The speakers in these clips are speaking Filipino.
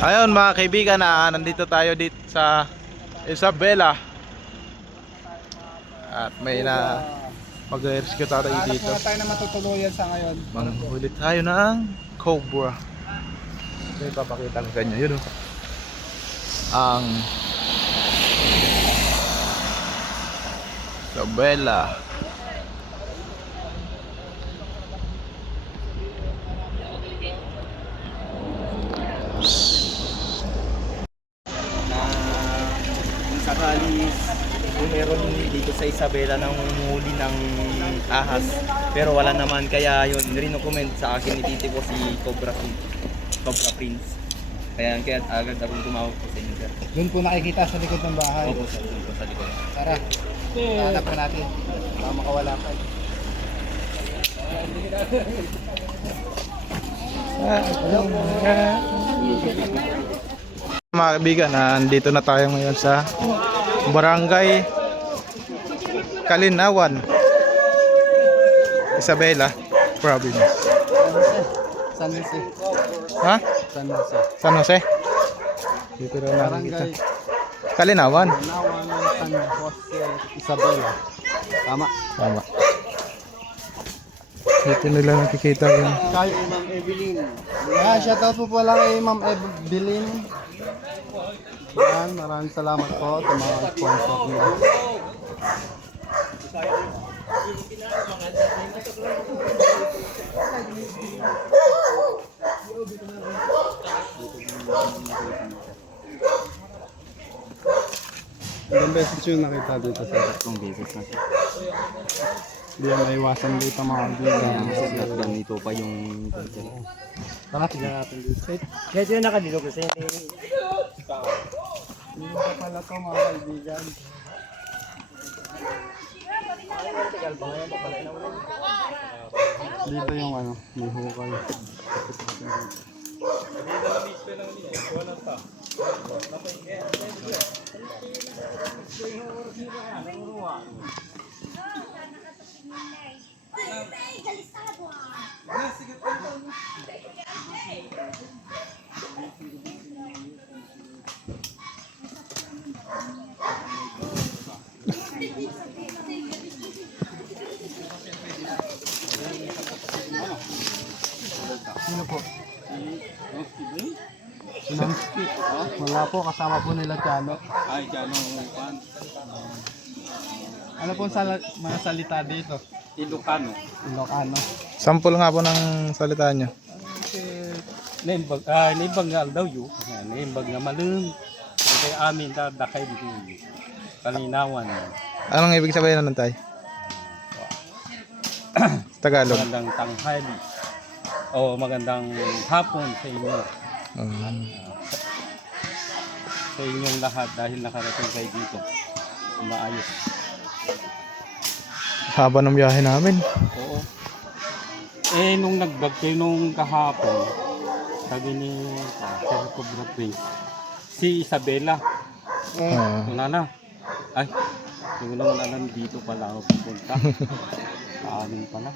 Ayun mga kaibigan, nandito tayo dito sa Isabela. At may na mag-rescue tayo dito. Hanap tayo na matutuluyan sa ngayon. Manghuli tayo ng cobra. Ito yung papakita ko sa inyo. Yun ang Isabela. Kung sakali kung meron dito sa Isabela nang huli ng ahas pero wala naman, kaya yun rin-comment sa akin ni titi ko si Cobra Prince, kaya agad akong tumawag po sa inyo, sir. Doon po nakikita sa likod ng bahay. Opo, sir, doon po sa likod. Tara, hanap po natin. Baka makawala pa. Mga kaibigan, nandito na tayo ngayon sa Barangay Kalinawan, Isabela Province. San Jose. Ha? San Jose. San Jose? Dito na namin kita. Barangay Kalinawan. Nawan, San Jose, Isabela. Tama. Tama. Dito nila nakikita yung Kay Ma'am Evelyn. Shoutout po pala kay Ma'am Evelyn. Yan, maraming salamat po sa mga sponsor niya. Ilang beses yung nakita dito sa Itong beses na, sir. hindi yan maiwasan dito mga kaibigan. At ganito pa yung sir. Tara, tignan natin dito. Kaya sila nakadilo kasi Hindi pa pala to mga kaibigan. Dito yung ano, may hukay. Sino po? Sinanski. Wala po, kasama po nila Chano. ay Jano Pan Ano po mga salita dito? Ilocano. Ilocano. sample nga po ng salita nyo. Naimbag nga daw yun. Naimbag nga malung. Kaya amin dadakay dito. Kalinawan. Anong ibig sabihin nun tay? Tagalog. Magandang tanghali. O magandang hapon sa inyo. Sa inyong lahat dahil nakarating kayo dito. Maayos. Haba ng biyahe namin. Oo. Nung nag-vlog kayo nung kahapon, sabi ni Sir Cobra Prince, si Isabela. Una na. Ay, hindi ko naman alam dito pala ako pupunta. Kaanin pala.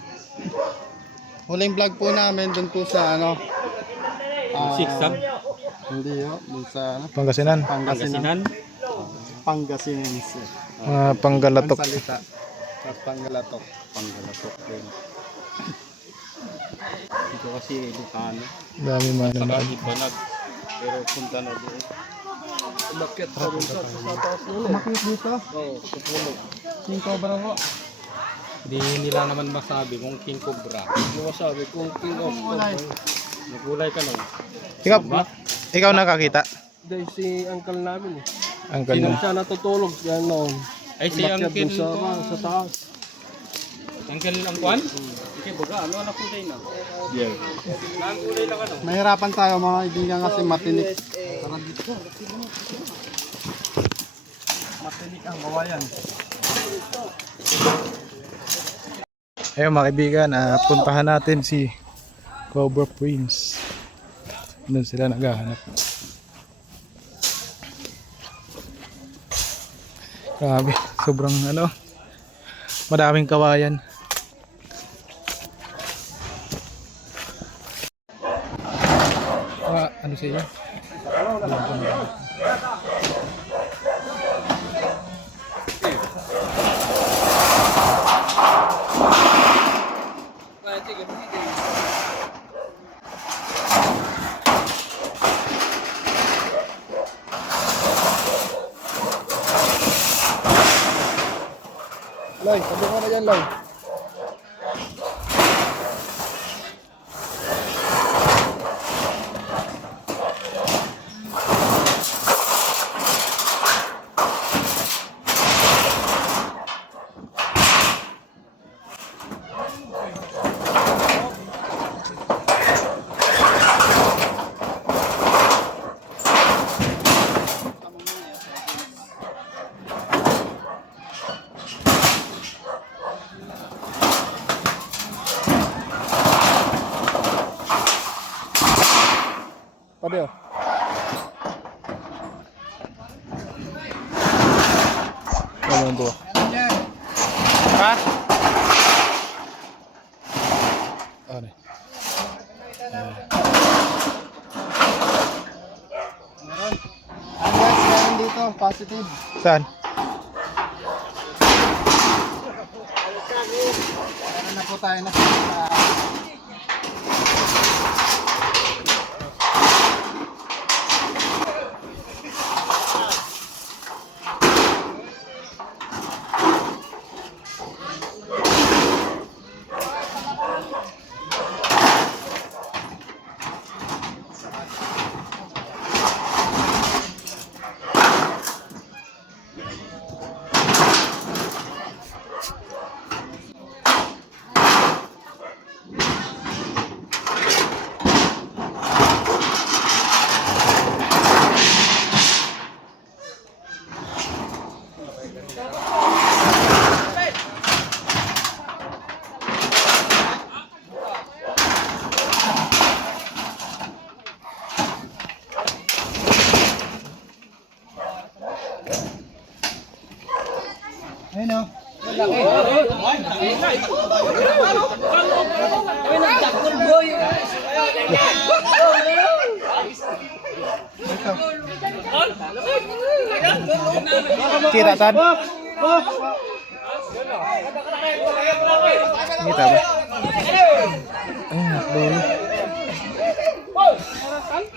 Huling vlog po namin dun po sa ano. Siksam, Hindi yo, dun sa ano, Pangasinan. Pangasinan. Pangasinense. Mga Panggalatok. Ang salita. Tapos Panggalatok. Panggalatok din. Dito kasi Ilocano. Dami man Saka naman. Ibanag. Pero punta na doon. Umakyat pa rin sa taas nun. Umakit dito. Oo, sa puno. King Cobra po. Hindi nila naman masabi kung King Cobra. Hindi masabi kung King of Cobra. Nagulay ka lang. Ikaw nakakita? Dahil si uncle namin eh. Ang kanya. Siya natutulog yan noon. Ay, si Uncle sa taas. Uncle Angkwan? Sige, baga, ano anak kulay na? Yeah. Ang kulay na ka no? Mahirapan tayo mga kaibigan kasi matinik. Tara dito. Matinik ang kawayan. Ayun mga kaibigan, puntahan natin si Cobra Prince. Doon sila naghahanap. Grabe, sobrang ano, madaming kawayan. Ano siya? yellow. Padeo. Ano ba? Ha? Ano? Meron dito, positive. Saan? Meron na po tayo na ayun o. Kita tan? Kita ba? Ayun, nakdolo.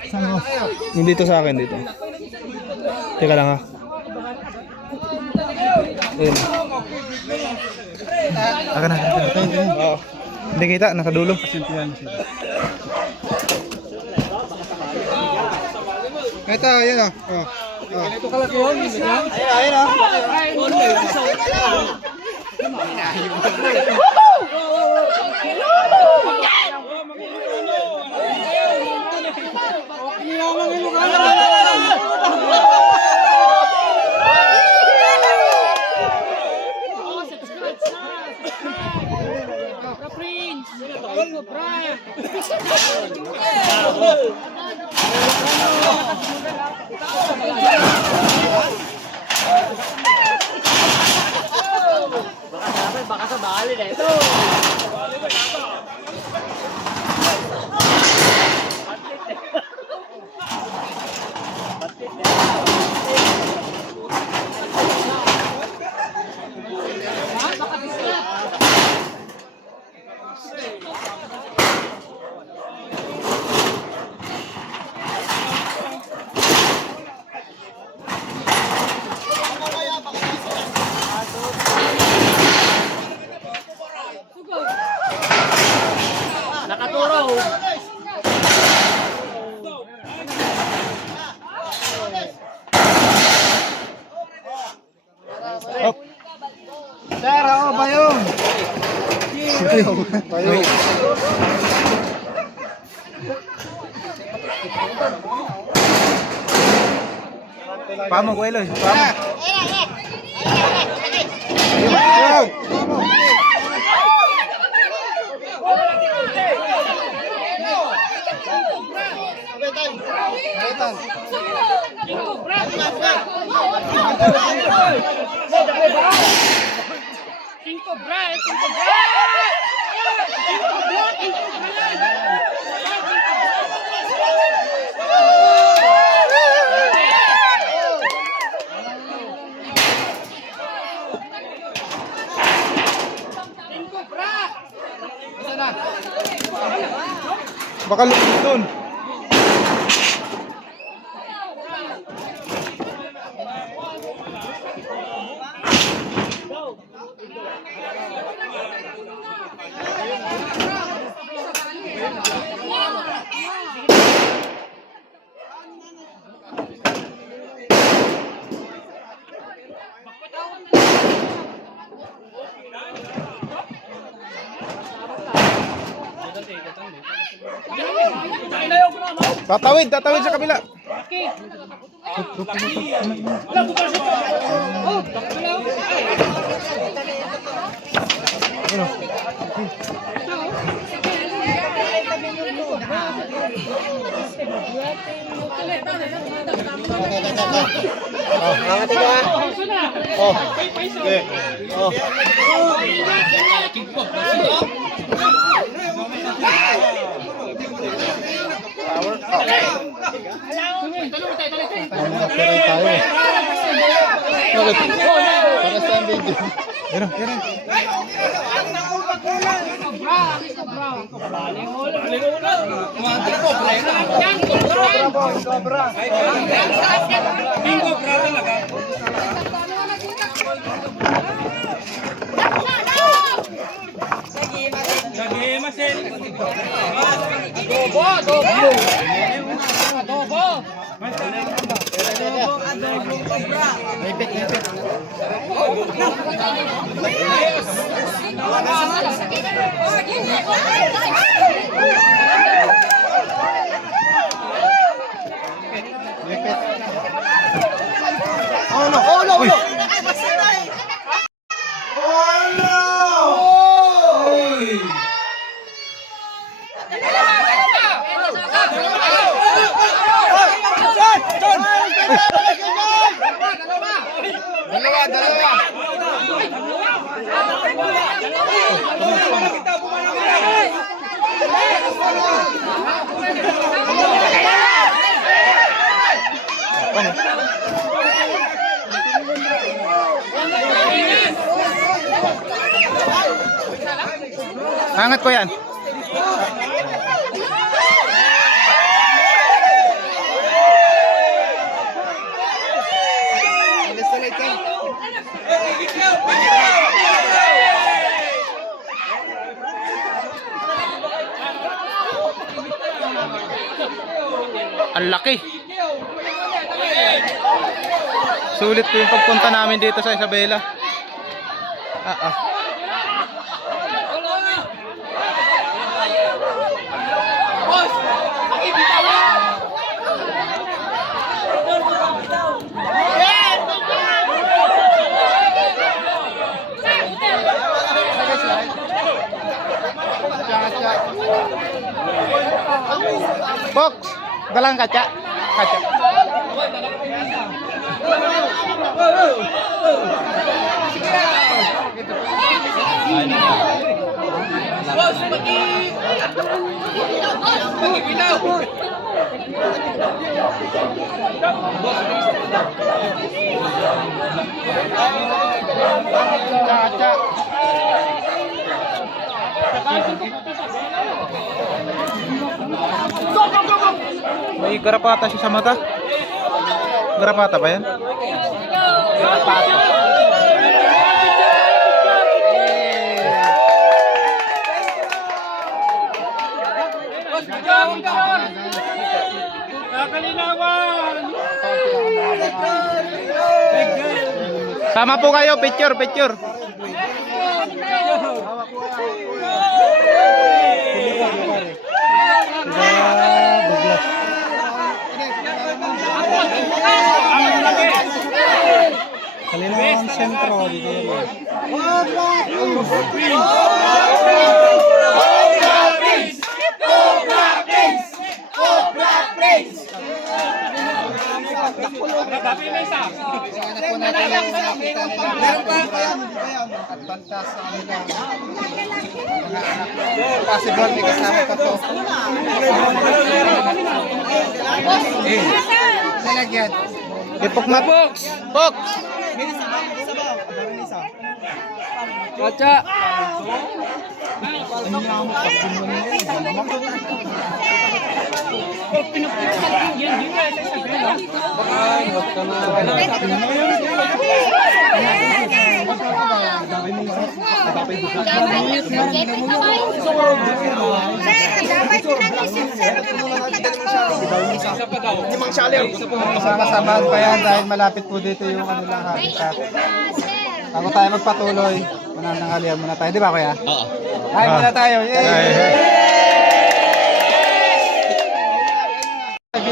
Saan mo? Yung dito sa akin dito. Teka lang ha. Ayun. Akan na. Oo. Hindi kita, nakadulo. Ito, ayun o. Ganito kalaki yun. Ayun o. Baka sa bali na ito. Nakaturo. Sir, ako, bayong. Bayong. Pamo ko Eloy. Pamo. Bayong. Kaitan. Baka lumit doon. Tatawid sa kabila. Para sa video. Angat ko yan. Ang laki. Sulit po yung pagpunta namin dito sa Isabela. Box, dalang kaca. Kaca. May garapata siya sa mata. Garapata ba yan? Garapata. Sama po kayo, picture. Kalinawang sentro dito yan. At banta sa kanila. Possible may kasama pa to. Nalagyan. Ipok na box. Kaca. Sama-samahan pa yan dahil malapit po dito yung ano lang habitat. Bago tayo magpatuloy, mananangalian muna tayo. Di ba kuya? Oo. Kain muna tayo. Yay!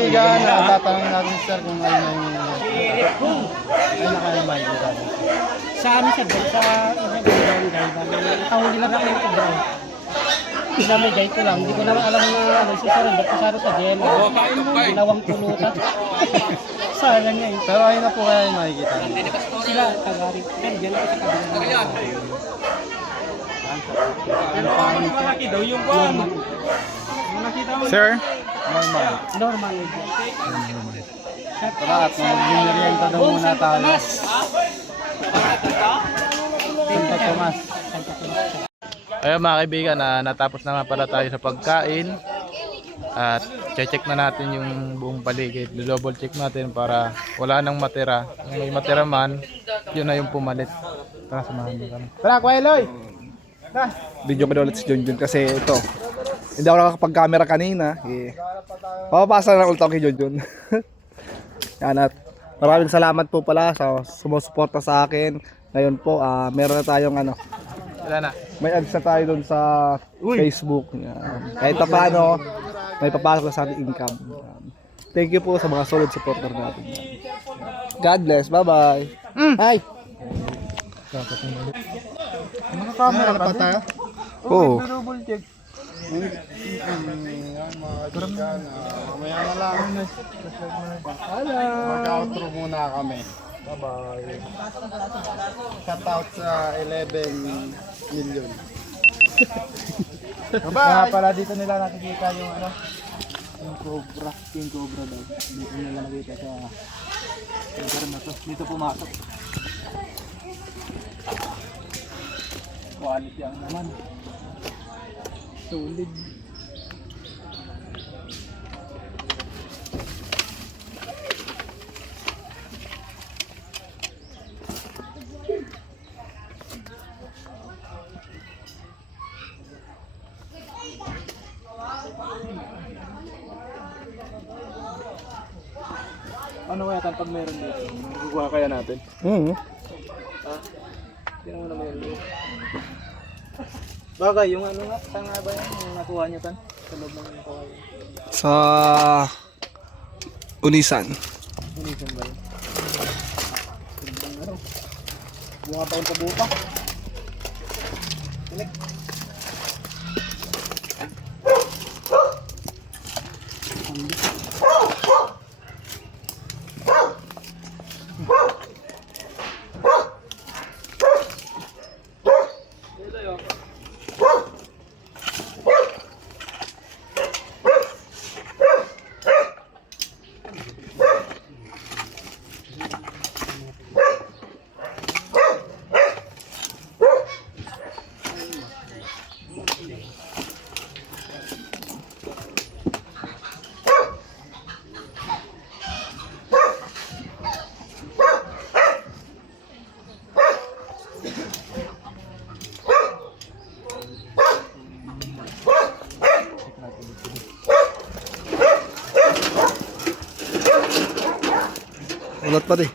kaibigan, tatanungin natin sir kung ano yung ay makikita. Sa ano siya doon? Sa isang brown guy. Nakahuli lang ako yung brown. Pinamigay ko lang. Hindi ko naman alam na ano si Sir. Ba't kasaro sa gem? Ginawang pulutan. Sana niya eh. Pero ayun na po kaya yung makikita. Sila, tagari. Pero dyan ako sa kabila. Malaki daw yung buwan. Sir? Normal. Normal. Tara at mag-merienda daw muna tayo. Santa Tomas. Ayun mga kaibigan, natapos na nga pala tayo sa pagkain. At check na natin yung buong paligid. Double check natin para wala nang matira. Kung may matira man, yun na yung pumalit. Tara, samahan mo kami. Tara, Kuya Eloy! Video ko na ulit si Junjun kasi ito. Hindi ako nakakapag-camera kanina. Papapasa na ulit ako kay Junjun. Yan at maraming salamat po pala sa sumusuporta sa akin. Ngayon po, meron na tayong ano. Wala na. May ads na tayo doon sa Facebook. Yan. Kahit pa paano, may papasok na sa ating income. Yan. Thank you po sa mga solid supporter natin. God bless. Bye-bye. Hi! Camera pa tayo? Oo. Double check. Mamaya na lang. Mag-outro muna kami. Bye-bye. Shout out sa 11 million. Bye! Pala dito nila nakikita yung ano, yung cobra. King cobra daw. Dito nila nakikita sa lugar na to. Dito pumasok. Quality ang naman. Solid. Ano kaya pag meron dito? Magkukuha kaya natin? Tingnan mo naman yun. Bagay, yung ano nga, saan nga ba yan? Yung nakuha nyo tan? Sa loob ng kawayan. Sa Unisan. Unisan ba yun? Bunga pa yung pabuka. Ulat pa di.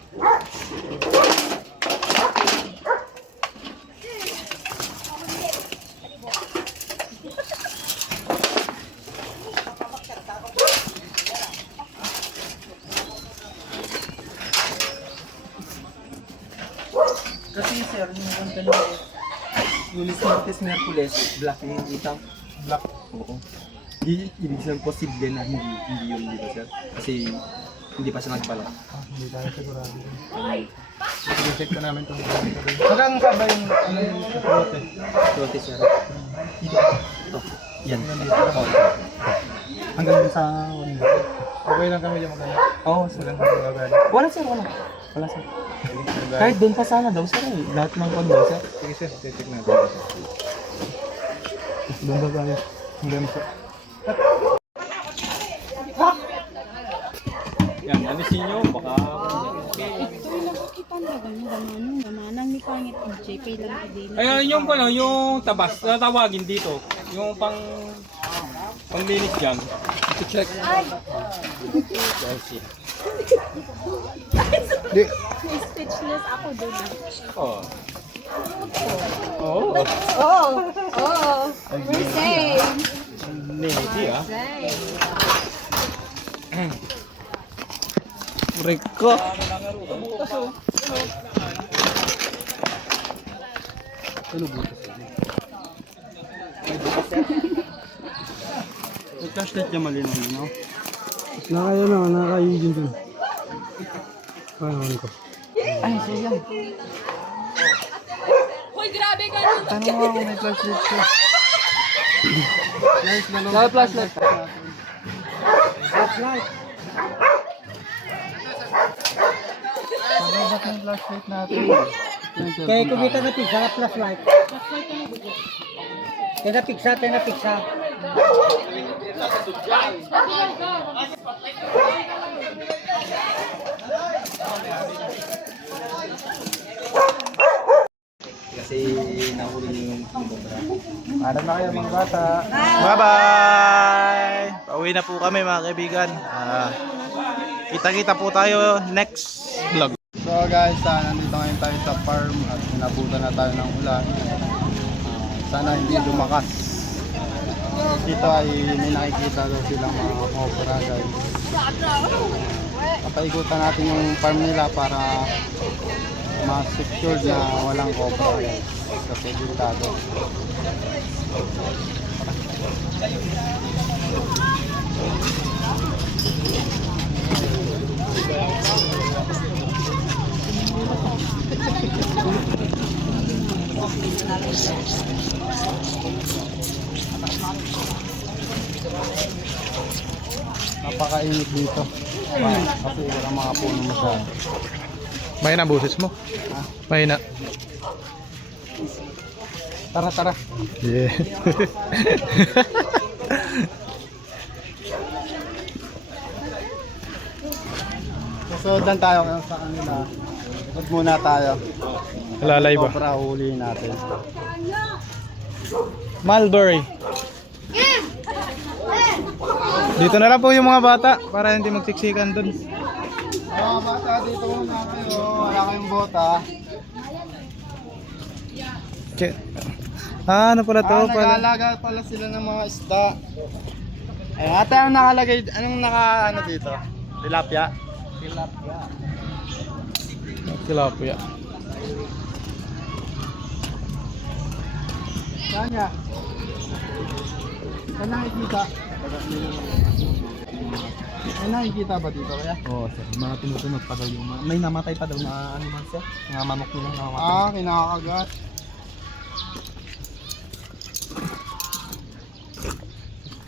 Kasi sir, yung kanta nyo, Lunes, Martes, Merkules, black yung kita. Black. Oo. Ibig sabihin posible na hindi yun, di ba sir? Kasi hindi pa siya nagpala. Hindi tayo sigurado. I-check na namin itong hanggang saan ba yung ano yung prote? Prote sir. Ito. Yan. Oo. Hanggang sa one year. Okay lang kami yung magana. Oo, sir. Walang kami magana. Wala sir, wala. Wala sir. Kahit doon pa sana daw sir eh. Lahat ng kondo sir. Sige sir, check natin. Doon ba tayo? Hanggang sa... Yan, alisin nyo, baka... Ito lang kita na gamanang ni pangit JP lang din. Ayun yung ano, yung tabas, tatawagin dito. Yung panglinis dyan. I-check. Speechless ako doon. Oh. Oh, we're safe. Hindi ah. Safe. Rico. May flashlight niya malinaw, no? Nakayo na, nakayo din dun. Kailangan ko. Ay, siya. Hoy, grabe ka Tanong mo kung may flashlight siya. Guys, dalawa flashlight. Flashlight. Ano ba yung flashlight natin? Kaya kumita na pigsa na flashlight. Kaya na pigsa. Para na kayo mga bata. Bye-bye! Pauwi na po kami mga kaibigan. Kita-kita po tayo next vlog. So guys, nandito ngayon tayo sa farm at inabutan na tayo ng ulan. Sana hindi lumakas. Dito ay may nakikita daw silang mga cobra guys. Papaikutan natin yung farm nila para ma-secure na walang cobra guys. Kasi dintado. Napakainit dito. Kasi walang mga puno masyado. Mahina boses mo. Mahina. Tara, tara. Yeah. Susundan tayo ngayon sa kanila. Huwag muna tayo. Lalay ba? Cobra huliin natin. Mulberry. Dito na lang po yung mga bata para hindi magsiksikan dun. Mga bata, dito muna kayo. Wala kayong bota. Ano pala to? Nag-aalaga pala sila ng mga isda. Ay, ate, anong nakalagay? Anong ano dito? Tilapia? Tilapia. Saan niya? Saan nakikita? May nakikita ba dito kaya? Oo, sir. Mga tinutunog pa daw yung may namatay pa daw na animal, sir. Mga manok nila namamatay. Kinakagat.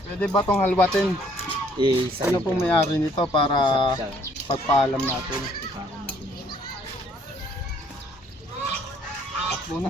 Pwede ba tong halwatin? Sino pong may-ari nito para pagpaalam natin? Takbo na.